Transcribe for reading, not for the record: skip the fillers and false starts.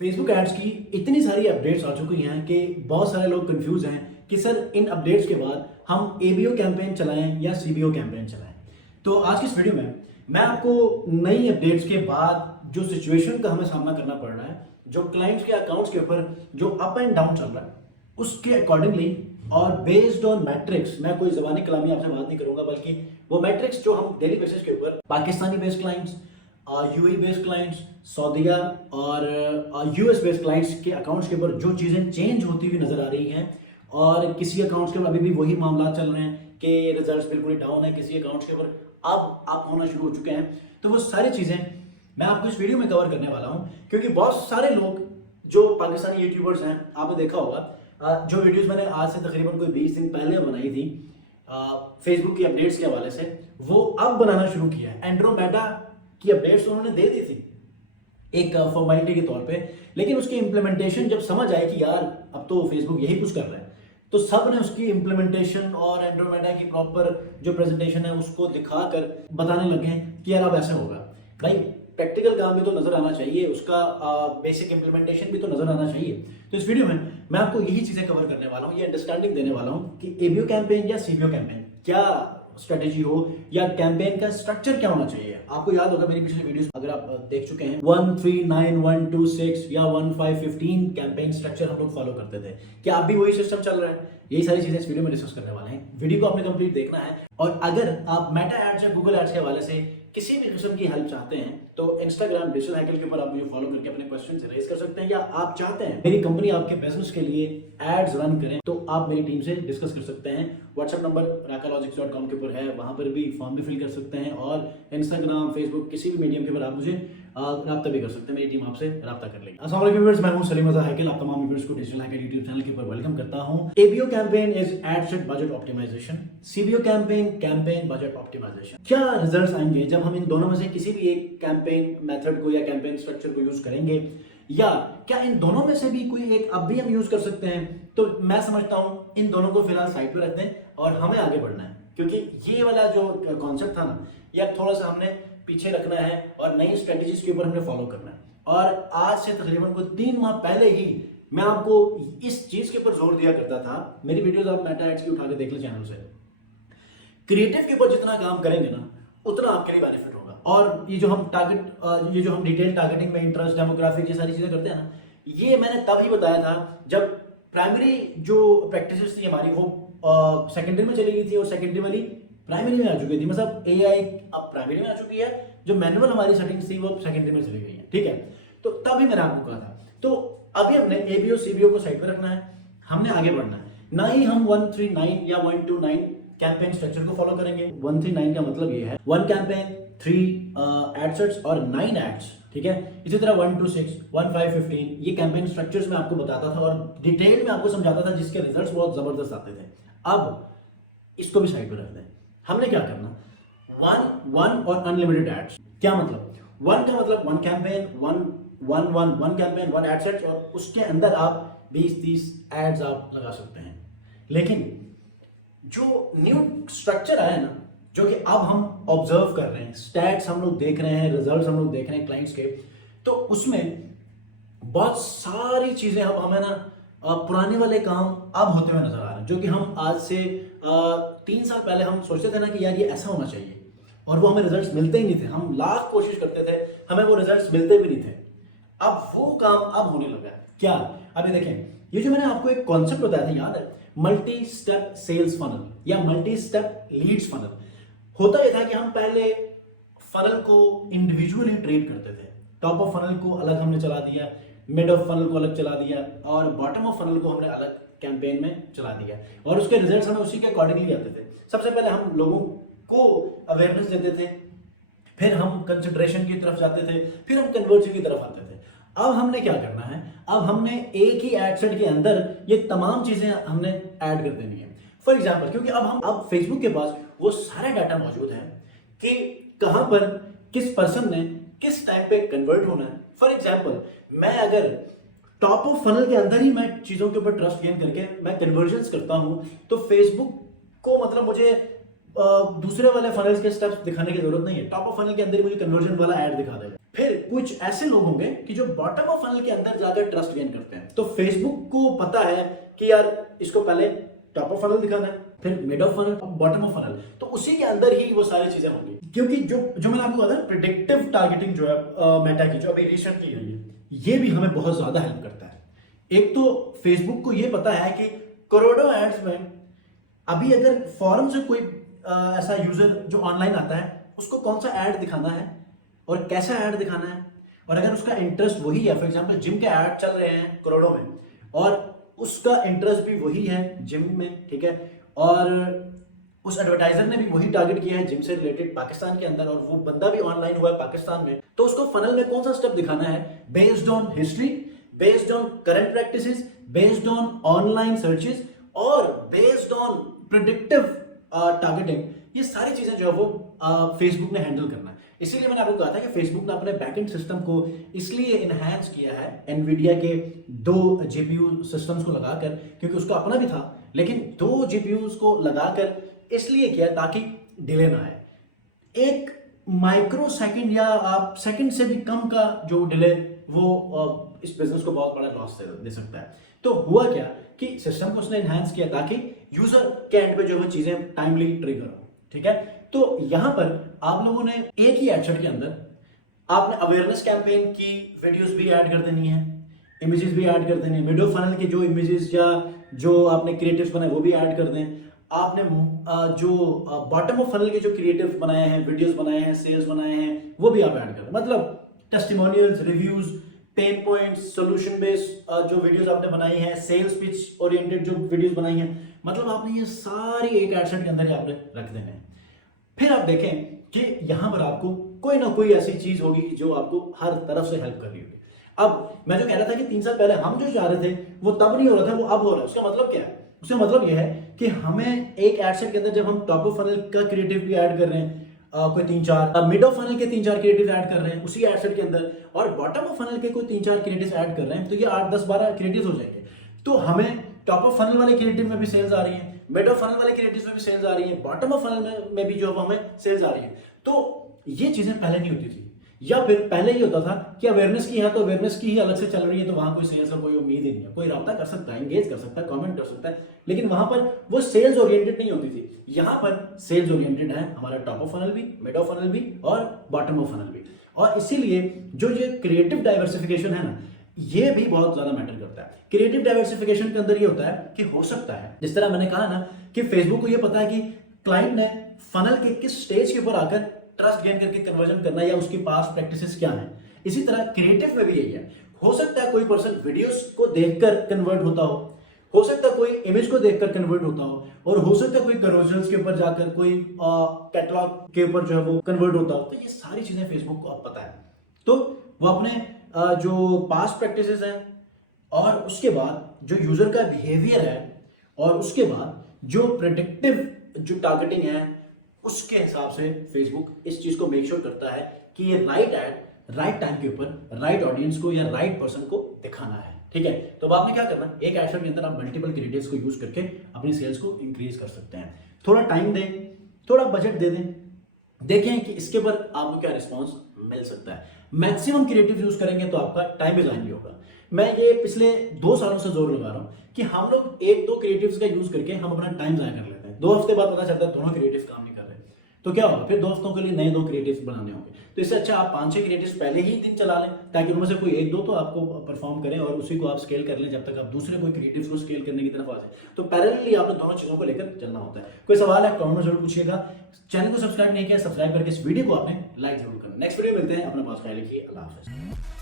Facebook ads की इतनी सारी अपडेट्स आ चुकी हैं कि बहुत सारे लोग कंफ्यूज हैं कि सर इन अपडेट्स के बाद हम एबीओ कैंपेन चलाएं या सीबीओ कैंपेन चलाएं। तो आज की इस वीडियो में मैं आपको नई अपडेट्स के बाद जो सिचुएशन का हमें सामना करना पड़ रहा है, जो क्लाइंट्स के अकाउंट्स के ऊपर जो अप एंड डाउन चल रहा है, उसके अकॉर्डिंगली और बेस्ड ऑन मैट्रिक्स, मैं कोई ज़बानी कलामी आपसे बात नहीं करूंगा, बल्कि वो मैट्रिक्स जो हम डेली बेसिस के ऊपर Pakistani based clients, UAE based clients, सऊदीया और यूएस बेस्ड क्लाइंट्स के अकाउंट्स के ऊपर जो चीज़ें चेंज होती हुई नजर आ रही हैं, और किसी अकाउंट्स के ऊपर अभी भी वही मामला चल रहे हैं कि रिजल्ट्स बिल्कुल ही डाउन है, किसी अकाउंट्स के ऊपर अब अप होना शुरू हो चुके हैं। तो वो सारी चीज़ें मैं आपको इस वीडियो में कवर करने वाला हूँ, क्योंकि बहुत सारे लोग जो पाकिस्तानी यूट्यूबर्स हैं, आपने देखा होगा जो वीडियोस मैंने आज से तकरीबन कोई 20 दिन पहले बनाई थी फेसबुक की अपडेट्स के हवाले से, वो अब बनाना शुरू किया है। एंड्रोमेडा की अपडेट्स उन्होंने दे दी थी एक फॉर्मेलिटी के तौर पे, लेकिन उसकी इम्प्लीमेंटेशन जब समझ आए कि यार अब तो फेसबुक यही कुछ कर रहा है, तो सब ने उसकी इम्प्लीमेंटेशन और एंड्रोमेडा की प्रॉपर जो प्रेजेंटेशन है उसको दिखाकर बताने लगे कि यार अब ऐसे होगा। भाई प्रैक्टिकल काम भी तो नजर आना चाहिए, उसका बेसिक इंप्लीमेंटेशन भी तो नजर आना चाहिए। तो इस वीडियो में मैं आपको यही चीजें कवर करने वाला हूँ, ये अंडरस्टैंडिंग देने वाला हूँ कि एबीओ कैंपेन या सीबीओ कैंपेन क्या स्ट्रेटेजी हो या कैंपेन का स्ट्रक्चर क्या होना चाहिए। आपको याद होगा मेरी पिछली वीडियोस अगर आप देख चुके हैं, 139126 या 1515 कैंपेन स्ट्रक्चर हम लोग फॉलो करते थे। क्या अब भी वही सिस्टम चल रहा है? यही सारी चीजें इस वीडियो में डिस्कस करने वाले हैं। वीडियो को आपने कंप्लीट देखना है, और अगर आप मेटा एड्स या गूगल एड्स के हवाले से किसी भी किस्म की हेल्प चाहते हैं तो इंस्टाग्राम डिजिटल हैकल के ऊपर आप मुझे फॉलो करके अपने क्वेश्चन रेज कर सकते हैं, या आप चाहते हैं मेरी कंपनी आपके बिजनेस के लिए एड्स रन करें तो आप मेरी टीम से डिस्कस कर सकते हैं। व्हाट्सएप नंबर rakalogics.com के ऊपर है, वहां पर भी फॉर्म भी फिल कर सकते हैं, और इंस्टाग्राम, फेसबुक, किसी भी मीडियम के ऊपर आप मुझे रब्ता भी कर सकते हैं, मेरी टीम आपसे रब्ता कर लेगी। अस्सलाम वालेकुम व्यूअर्स, मैं हूं सलीम रज़ा हैकल, आप तमाम व्यूअर्स को डिजिटल हैकल यूट्यूब चैनल के ऊपर वेलकम करता हूं। ABO campaign is ad set budget optimization, CBO campaign campaign budget optimization. क्या रिजल्ट्स आएंगे जब हम इन दोनों में से किसी भी एक कैंपेन मेथड को या कैंपेन स्ट्रक्चर को यूज करेंगे, या क्या इन दोनों में से भी कोई एक अब भी हम यूज कर सकते हैं? तो मैं समझता हूं इन दोनों को फिलहाल साइड पे रख दें और हमें आगे बढ़ना है, क्योंकि ये वाला जो कॉन्सेप्ट था ना, ये थोड़ा सा हमने पीछे रखना है और नई स्ट्रेटेजीज के ऊपर हमने फॉलो करना है। और आज से तकरीबन कोई 3 माह पहले ही मैं आपको इस चीज के ऊपर जोर दिया करता था। मेरी वीडियोस आप मेटा एड्स की उठा के देख लें चैनल से। क्रिएटिव के ऊपर जितना काम करेंगे ना, उतना आपके लिए बेनिफिट होगा। और ये जो हम डिटेल टारगेटिंग में इंटरेस्ट, डेमोग्राफिक, ये सारी चीजें करते हैं ना, ये मैंने तब ही बताया था जब प्राइमरी जो प्रैक्टिसेस थी हमारी वो सेकेंडरी में चली गई थी, और सेकेंडरी वाली प्राइमरी में आ चुकी थी। मतलब एआई अब प्राइमरी में आ चुकी है, जो मैनुअल हमारी सेटिंग्स थी वो सेकेंडरी में चली गई है, ठीक है। तो तभी मैंने आपको कहा था। तो अभी हमने एबीओ सीबीओ को साइड पर रखना है, हमने आगे बढ़ना है। ना ही हम 139 या 129 कैंपेन स्ट्रक्चर को फॉलो करेंगे। 139 का मतलब ये है 1 कैंपेन 3 एडसेट्स और 9 एड्स, ठीक है। इसी तरह 126 1515 ये कैंपेन स्ट्रक्चर्स में आपको बताता था और डिटेल में आपको समझाता था, जिसके रिजल्ट्स बहुत जबरदस्त आते थे। अब इसको भी साइड पर रख दें। हमने क्या करना, 1 और अनलिमिटेड एड्स। क्या मतलब? 1 का मतलब 1 कैंपेन, 1 कैंपेन 1 एडसेट्स, और उसके अंदर आप 20-30 एड्स आप लगा सकते हैं। लेकिन जो न्यू स्ट्रक्चर आया ना, जो कि अब हम ऑब्जर्व कर रहे हैं, स्टैट्स हम लोग देख रहे हैं, रिजल्ट्स हम लोग देख रहे हैं क्लाइंट्स के, तो उसमें बहुत सारी चीजें अब हमें ना पुराने वाले काम अब होते हुए नजर आ रहे हैं, जो कि हम आज से 3 साल पहले हम सोचते थे ना कि यार ये ऐसा होना चाहिए, और वो हमें रिजल्ट्स मिलते ही नहीं थे। हम लाख कोशिश करते थे, हमें वो रिजल्ट्स मिलते भी नहीं थे। अब वो काम अब होने लगा है। क्या? अभी देखें, ये जो मैंने आपको एक कॉन्सेप्ट बताया था, याद है? मल्टी स्टेप सेल्स फनल या मल्टी स्टेप लीड्स फनल। होता यह था कि हम पहले फनल को इंडिविजुअली ट्रीट करते थे। टॉप ऑफ फनल को अलग हमने चला दिया, मिड ऑफ फनल को अलग चला दिया, और बॉटम ऑफ फनल को हमने अलग कैंपेन में चला दिया, और उसके रिजल्ट्स हमें उसी के अकॉर्डिंगली आते थे। सबसे पहले हम लोगों को अवेयरनेस देते थे, फिर हम कंसिडरेशन की तरफ जाते थे, फिर हम कन्वर्जन की तरफ आते थे। अब हमने क्या करना है, अब हमने एक ही एड सेट के अंदर ये तमाम चीजें हमने ऐड कर देनी है। फॉर एग्जाम्पल, क्योंकि अब फेसबुक के पास वो सारा डाटा मौजूद है कि कहां पर किस पर्सन ने किस टाइम पे कन्वर्ट होना है। फॉर एग्जाम्पल, मैं अगर टॉप ऑफ फनल के अंदर ही मैं चीजों के ऊपर ट्रस्ट गेन करके मैं कन्वर्जन्स करता हूं, तो फेसबुक को मतलब मुझे दूसरे वाले फनल्स के स्टेप्स दिखाने की जरूरत नहीं है। टॉप ऑफ फनल के अंदर मुझे कन्वर्जन वाला ऐड दिखा देगा। फिर कुछ ऐसे लोग होंगे कि जो बॉटम ऑफ फनल के अंदर जाकर ट्रस्ट गेन करते हैं। तो फेसबुक को पता है कि यार इसको पहले टॉप ऑफ फनल दिखाना है, फिर mid of funnel, bottom of funnel, तो उसी के अंदर ही वो सारी चीजें होंगी। क्योंकि जो मैंने आपको बताया प्रेडिक्टिव टारगेटिंग जो है मेटा की, जो अभी रिसेंट की गई है, ये भी हमें बहुत ज्यादा हेल्प करता है। एक तो फेसबुक को ये पता है कि करोड़ों एड्स में अभी अगर फॉरम से कोई ऐसा यूजर जो ऑनलाइन आता है उसको कौन सा ऐड दिखाना है और कैसा ऐड दिखाना है, और अगर उसका इंटरेस्ट वही है, फॉर एग्जांपल जिम के ऐड चल रहे हैं करोड़ों में और उसका इंटरेस्ट भी वही है जिम में, ठीक है, और उस एडवर्टाइजर ने भी वही टारगेट किया है जिम से रिलेटेड पाकिस्तान के अंदर, और वो बंदा भी ऑनलाइन हुआ है पाकिस्तान में, तो उसको फनल में कौन सा स्टेप दिखाना है based on history, based on current practices, based on online searches और बेस्ड ऑन प्रेडिक्टिव टारगेटिंग, ये सारी चीजें जो है वो फेसबुक ने हैंडल करना है। इसीलिए मैंने आपको कहा था कि फेसबुक ने अपने बैकएंड सिस्टम को इसलिए इनहैंस किया है एनवीडिया के 2 जीपीयू सिस्टम्स को लगाकर, क्योंकि उसका अपना भी था, लेकिन 2 जीपीयूज को लगाकर इसलिए किया ताकि डिले ना आए। एक माइक्रो सेकंड या आप सेकंड से भी कम का जो डिले वो इस बिजनेस को बहुत बड़ा लॉस दे सकता है। तो हुआ क्या कि सिस्टम को उसने इनहैंस किया ताकि यूजर के एंड पे जो वो चीजें टाइमली ट्रिगर हो, ठीक है। तो यहां पर आप लोगों ने एक ही एडसेट के अंदर आपने अवेयरनेस कैंपेन की वीडियोस भी ऐड कर देनी है, इमेजेस भी ऐड कर देनी है, मिड ऑफ फनल के जो इमेजेस या जो आपने क्रिएटिव्स बनाए वो भी ऐड कर दें, आपने जो बॉटम ऑफ फनल के जो क्रिएटिव बनाए हैं, वीडियोस बनाए हैं, सेल्स बनाए हैं, वो भी आप ऐड कर दें। मतलब testimonials, reviews, pen points, solution based जो वीडियोस आपने बनाई हैं, सेल्स पिच ओरिएंटेड जो वीडियोस बनाई हैं, मतलब आपने ये सारी एक एडसेट के अंदर ही आपने रख देने हैं। फिर आप देखें कि यहां पर आपको कोई ना कोई ऐसी चीज होगी जो आपको हर तरफ से हेल्प कर रही होगी। अब मैं जो कह रहा था कि 3 साल पहले हम जो चाह रहे थे वो तब नहीं हो रहा था, वो अब हो रहा है। उसका मतलब क्या है? उसका मतलब यह है कि हमें एक एडसेट के अंदर जब हम टॉप ऑफ फनल का क्रिएटिव भी ऐड कर रहे हैं, कोई 3-4 मिड ऑफ फनल के 3-4 क्रिएटिव ऐड कर रहे हैं उसी एडसेट के अंदर, और बॉटम ऑफ फनल के कोई 3-4 क्रिएटिव ऐड कर रहे हैं, तो ये 8-10-12 क्रिएटिव हो जाएंगे। तो हमें टॉप ऑफ फनल वाले क्रिएटिव में भी सेल्स आ रही है, मिड ऑफ फनल वाले क्रिएटिव में भी सेल्स आ रही है, बॉटम ऑफ फनल में भी जो हमें सेल्स आ रही है। तो ये चीजें पहले नहीं होती थी, या फिर पहले ही होता था कि अवेयरनेस की है तो अवेयरनेस की ही अलग से चल रही है, तो वहां कोई सेल्स का कोई उम्मीद ही नहीं है। कोई राब्ता कर सकता है, एंगेज कर सकता है, कमेंट कर सकता है, लेकिन वहां पर वो सेल्स ओरिएंटेड नहीं होती थी। यहां पर सेल्स ओरिएंटेड है हमारा टॉप ऑफ फनल भी, मिड ऑफ फनल भी और बॉटम ऑफ फनल भी। और इसीलिए जो ये क्रिएटिव डाइवर्सिफिकेशन है ना, ये भी बहुत ज्यादा मैटर करता है। क्रिएटिव डाइवर्सिफिकेशन के अंदर ये होता है कि हो सकता है, जिस तरह मैंने कहा ना कि फेसबुक को ये पता है कि क्लाइंट ने फनल के किस स्टेज के ऊपर आकर ट्रस्ट गेन करके कन्वर्जन करना है या उसकी पास्ट प्रैक्टिसेस क्या है। इसी तरह क्रिएटिव में भी यही है। हो सकता है कोई पर्सन वीडियोस को देखकर कन्वर्ट होता हो सकता है कोई इमेज को देखकर कन्वर्ट होता हो, और हो सकता है कोई करोजल्स के ऊपर जाकर, कोई कैटलॉग के ऊपर जो है वो कन्वर्ट होता हो। तो ये सारी चीजें फेसबुक को पता है, तो वो अपने जो पास्ट प्रैक्टिसेस हैं और उसके बाद जो यूजर का बिहेवियर है और उसके बाद जो प्रेडिक्टिव जो टारगेटिंग है, उसके हिसाब से फेसबुक इस चीज को मेक श्योर करता है कि ये राइट एड राइट टाइम के ऊपर राइट ऑडियंस को या राइट पर्सन को दिखाना है, ठीक है। तो अब आपने क्या करना, एक एडसेट के अंदर आप मल्टीपल क्रिएटिव्स को यूज करके अपनी सेल्स को इंक्रीज कर सकते हैं। थोड़ा टाइम दें, थोड़ा बजट दे दें, देखें कि इसके ऊपर आपको क्या रिस्पॉन्स मिल सकता है। मैक्सिमम क्रिएटिव यूज करेंगे तो आपका टाइम भी लाइन भी होगा। मैं ये पिछले 2 सालों से जोर लगा रहा हूं कि हम लोग 1-2 क्रिएटिव्स का यूज करके हम अपना टाइम जाया कर लेते हैं। 2 हफ्ते बाद पता चलता है दोनों क्रिएटिव काम नहीं कर रहे, तो क्या होगा, फिर 2 हफ्तों के लिए नए 2 क्रिएटिव्स बनाने होंगे। तो इससे अच्छा आप 5-6 क्रिएटिव्स पहले ही दिन चला लें, ताकि उनमें से कोई 1-2 तो आपको परफॉर्म करें और उसी को आप स्केल कर लें जब तक आप दूसरे कोई क्रिएटिव्स को स्केल करने की तरफ आ जाए। तो पैरेलली आपने दोनों चीजों को लेकर चलना होता है। कोई सवाल है कमेंट में जरूर पूछिएगा। चैनल को सब्सक्राइब नहीं किया, सब्सक्राइब करके इस वीडियो को आपने लाइक जरूर करना। नेक्स्ट वीडियो मिलते हैं, अपना बहुत ख्याल रखिए। अल्लाह हाफिज़।